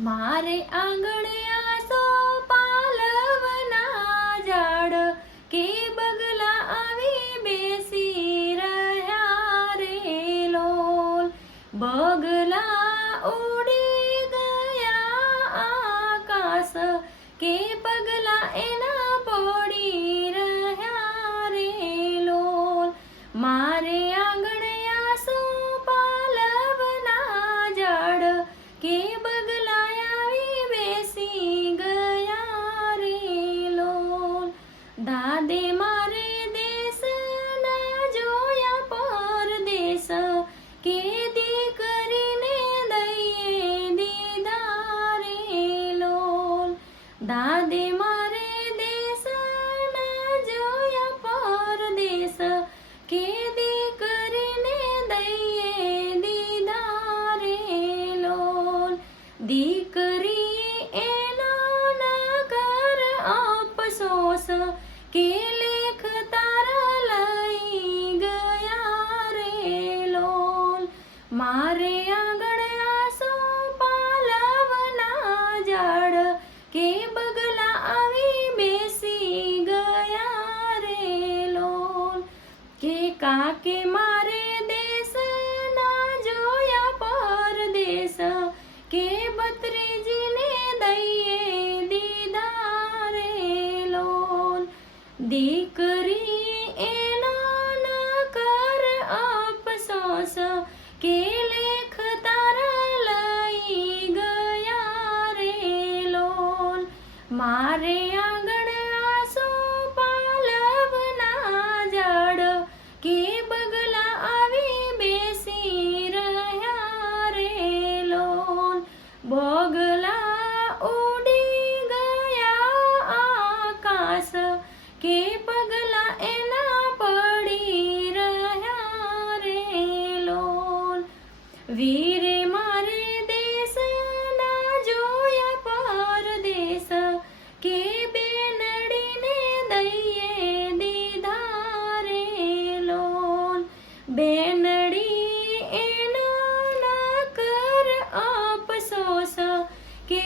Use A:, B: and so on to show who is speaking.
A: મારે આંગણે આસો પાલવના ઝાડ કે બગલા આવી બેસી રહ્યા રે લોલ. બગલા દાદે મારે દેશ ના જોયા પરદેશ કે દીકરીને દઈએ દીધારે લોલ દીકરી એનો ના કર અફસોસ કે લેખ તારા લઈ ગયા રે લોલ મારે કાકે મારે દેશ ના જોયા પરદેશ કે બત્રીજીને દઈએ દીદારે લોલ દીકરી એનો ન કર અફસોસ, કે લેખ તારા લઈ ગયા રે લોલ મારે બેનડી એનો ના કર અફસોસ કે